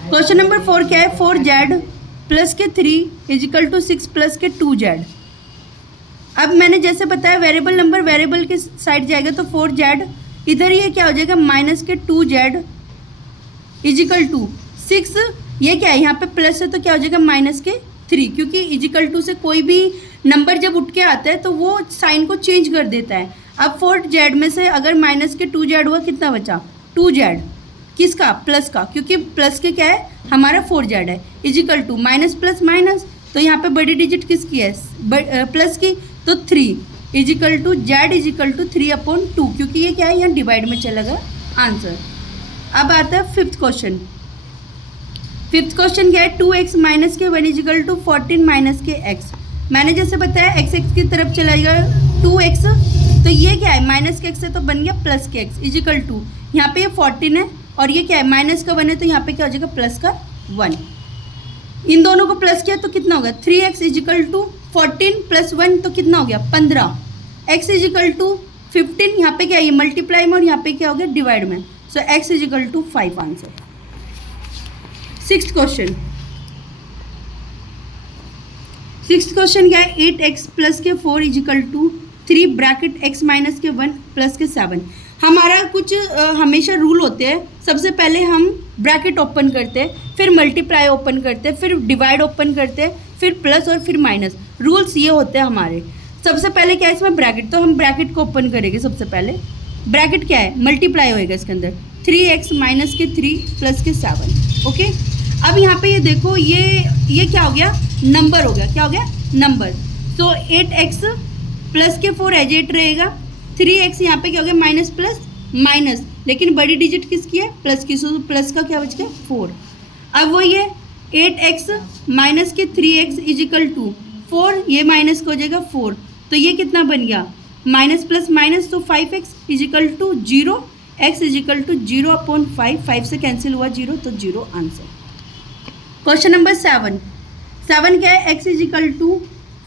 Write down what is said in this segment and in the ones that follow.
Question number 4 क्या है, 4z plus के 3 इजिकल टू 6 प्लस के 2z। अब मैंने जैसे बताया वेरिएबल नंबर वेरिएबल के साइड जाएगा तो 4z, इधर ये क्या हो जाएगा माइनस के 2z इजिकल टू 6, ये क्या है यहाँ पे प्लस है तो क्या हो जाएगा माइनस के 3, क्योंकि इजिकल टू से कोई भी नंबर जब उठ के आता है तो वो साइन को चेंज कर देता है। अब 4z में से अगर माइनस के 2z हुआ कितना बचा 2z, किसका प्लस का, क्योंकि प्लस के क्या है हमारा 4z है, equal to minus plus minus, तो यहाँ पे बड़ी डिजिट किसकी है प्लस की, तो 3 equal to z equal to 3/2, क्योंकि ये क्या है यहाँ डिवाइड में चलेगा आंसर। अब आता है फिफ्थ क्वेश्चन। फिफ्थ क्वेश्चन क्या है, 2x माइनस के 1 इजिकल टू 14 माइनस के x। मैंने जैसे बताया x x की तरफ चलाएगा 2x, तो ये क्या है माइनस के x है तो बन गया प्लस के x इजिकल टू, यहाँ पे ये 14 है और ये क्या है माइनस का 1 है तो यहाँ पे क्या हो जाएगा प्लस का 1। इन दोनों को प्लस किया तो कितना होगा 3x इजिकल टू 14 प्लस 1 तो कितना हो गया 15, x इजिकल टू 15, यहाँ पे क्या है ये मल्टीप्लाई में और यहाँ पे क्या हो गया डिवाइड में, so x equal to 5 answer. Sixth question. Sixth question क्या है, 8x प्लस के 4 equal to 3 bracket x minus के 1 प्लस के 7। हमारा कुछ हमेशा रूल होते हैं, सबसे पहले हम ब्रैकेट ओपन करते हैं, फिर मल्टीप्लाई ओपन करते हैं, फिर डिवाइड ओपन करते हैं, फिर प्लस और फिर माइनस, रूल्स ये होते हैं हमारे। सबसे पहले क्या है इसमें ब्रैकेट, तो हम ब्रैकेट को ओपन करेंगे। सबसे पहले ब्रैकेट क्या है मल्टीप्लाई होएगा इसके अंदर 3x माइनस के 3 प्लस के 7। ओके, अब यहाँ पे ये देखो ये क्या हो गया नंबर हो गया, क्या हो गया नंबर, तो 8x प्लस के 4 एज 8 रहेगा, 3x यहाँ पे क्या हो गया माइनस प्लस माइनस, लेकिन बड़ी डिजिट किसकी है प्लस की, सो प्लस का क्या बच गया 4। अब वो ये 8x माइनस के 3x इजिकल टू 4, ये माइनस का हो जाएगा 4, तो ये कितना बन गया माइनस प्लस माइनस, तो 5x equal to 0, x equal to 0/5, 5 से कैंसिल हुआ 0 तो 0 आंसर। क्वेश्चन नंबर 7 क्या है, x equal to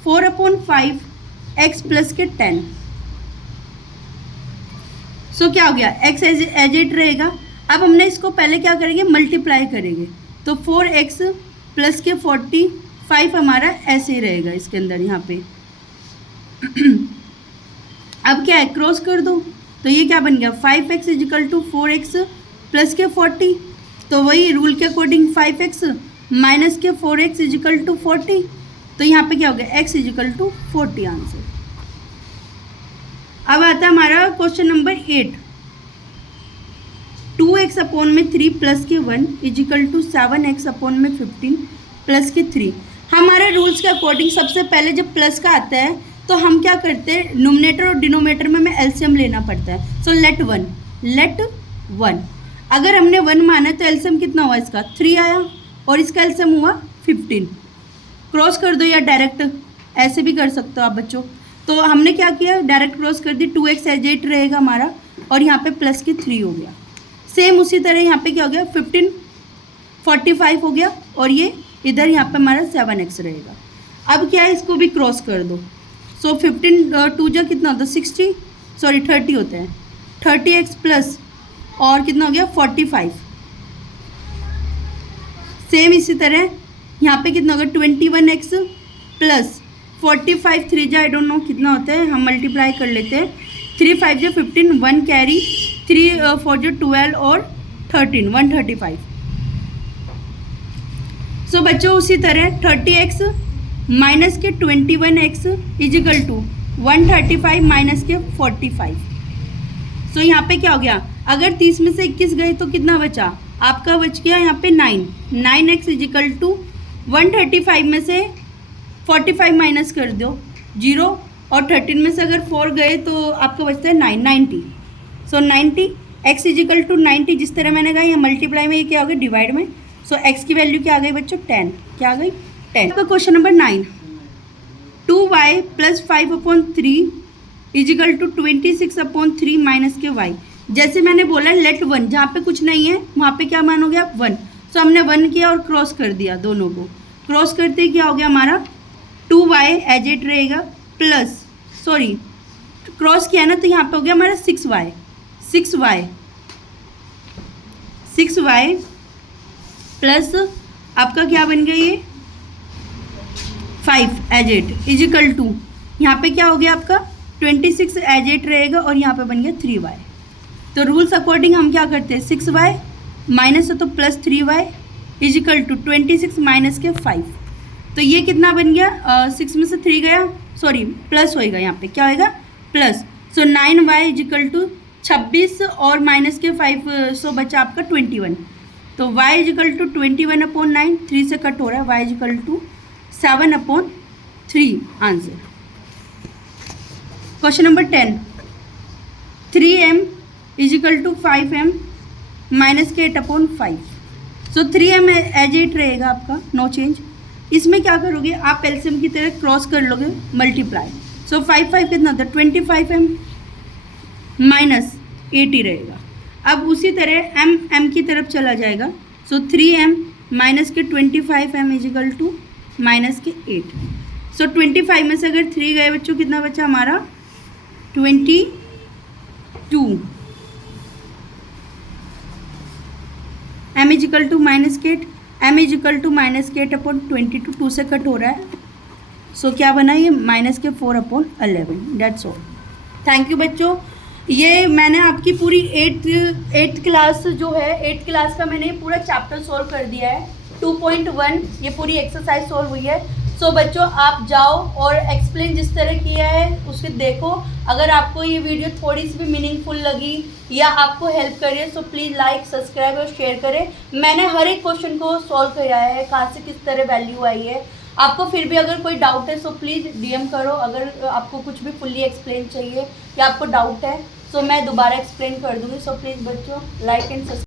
4/5 x plus के 10। सो क्या हो गया x एज 8 रहेगा। अब हमने इसको पहले क्या करेंगे मल्टीप्लाई करेंगे, तो 4x प्लस के 45 हमारा ऐसे ही रहेगा इसके अंदर यहाँ पे। अब क्या है क्रॉस कर दो, तो ये क्या बन गया 5x equal to 4x plus के 40, तो वही रूल के अकॉर्डिंग 5x माइनस के 4x इजिकल टू 40, तो यहाँ पे क्या हो गया x इजिकल टू 40 आंसर। अब आता है हमारा क्वेश्चन नंबर 8, 2x अपॉन में 3 प्लस के 1 इजिकल टू 7x अपॉन में 15 प्लस के 3। हमारे रूल्स के अकॉर्डिंग सबसे पहले जब प्लस का आता है तो हम क्या करते हैं नोमिनेटर और डिनोमिनेटर में हमें एलसीएम लेना पड़ता है। सो लेट 1, अगर हमने 1 माना तो एलसीएम कितना हुआ इसका 3 आया और इसका एलसीएम हुआ 15। क्रॉस कर दो या डायरेक्ट ऐसे भी कर सकते हो आप बच्चों। तो हमने क्या किया डायरेक्ट क्रॉस कर दी, 2x एज 8 रहेगा हमारा और यहाँ पे प्लस के 3 हो गया। सेम उसी तरह यहाँ पे क्या हो गया 15 45 हो गया और ये इधर यहाँ पे हमारा 7x रहेगा। अब क्या है इसको भी क्रॉस कर दो, सो 15 2 जा कितना होता है 30 होता है, 30x प्लस और कितना हो गया 45। सेम इसी तरह यहाँ पे कितना होगा 21x प्लस 45 3 जा आई डोंट नो कितना होता है, हम मल्टीप्लाई कर लेते हैं, 3 5 जा 15, 1 कैरी, 3 4 जा 12 और 13 135। सो बच्चों उसी तरह 30x माइनस के 21x इजिकल टू 135 माइनस के 45। सो यहाँ पे क्या हो गया अगर 30 में से 21 गए तो कितना बचा आपका बच गया यहाँ पे 9x इजिकल टू 135 में से 45 माइनस कर दो 0 और 13 में से अगर 4 गए तो आपका बचता है 90। सो 90 x इजिकल टू 90, जिस तरह मैंने कहा यहाँ मल्टीप्लाई में ये क्या हो गया डिवाइड में, सो x की वैल्यू क्या आ गई बच्चों 10, क्या आ गई 10। का question number 9, 2y plus 5/3 equal to 26/3 minus के y। जैसे मैंने बोला लेट 1, जहाँ पे कुछ नहीं है वहाँ पे क्या मान हो गया 1, सो हमने 1 किया और क्रॉस कर दिया, दोनों को क्रॉस करते ही क्या हो गया हमारा 2y एज 8 रहेगा प्लस क्रॉस किया ना तो यहाँ पे हो गया हमारा 6y प्लस आपका क्या बन गया ये 5 एज 8 इज इक्वल टू, यहाँ पे क्या हो गया आपका 26 एज 8 रहेगा और यहाँ पे बन गया 3y। तो रूल्स अकॉर्डिंग हम क्या करते हैं 6y माइनस है तो plus 3y is equal to 26 minus के 5। तो ये कितना बन गया 6 में से 3 गया, सॉरी प्लस होएगा, यहाँ पे क्या होएगा plus. So 9y is equal to 26 और माइनस के 5 सो बचा आपका 21। तो y इज इक्वल टू 21/9, 3 से कट हो रहा है, y is equal to 7/3 answer. Question number 10, 3m is equal to 5m minus के 8/5। सो 3m एज 8 रहेगा आपका, नो चेंज। इसमें क्या करोगे आप एलसीएम की तरह क्रॉस कर लोगे, मल्टीप्लाई। सो 5 कितना था 25m माइनस 80 रहेगा। अब उसी तरह m की तरफ चला जाएगा। सो 3m माइनस के 25m is equal to minus के 8। सो 25 में से अगर 3 गए बच्चों कितना बचा हमारा 22। m is equal to minus के 8, m is equal to minus के 8/22, 2 से कट हो रहा है। सो क्या बना ये माइनस के 4/11। That's all. थैंक यू बच्चों। ये मैंने आपकी पूरी एट्थ क्लास जो है 8th क्लास का मैंने पूरा चैप्टर सॉल्व कर दिया है। 2.1 ये पूरी एक्सरसाइज सॉल्व हुई है। सो बच्चों आप जाओ और एक्सप्लेन जिस तरह किया है उसके देखो। अगर आपको ये वीडियो थोड़ी सी भी मीनिंगफुल लगी या आपको हेल्प कर रही है सो प्लीज़ लाइक सब्सक्राइब और शेयर करें। मैंने हर एक क्वेश्चन को सॉल्व किया है, कहाँ से किस तरह वैल्यू आई है। आपको फिर भी अगर कोई डाउट है सो प्लीज़ डीएम करो। अगर आपको कुछ भी फुल्ली एक्सप्लेन चाहिए या आपको डाउट है सो मैं दोबारा एक्सप्लेन कर दूँगी। सो प्लीज़ बच्चों लाइक एंड सब्सक्राइब।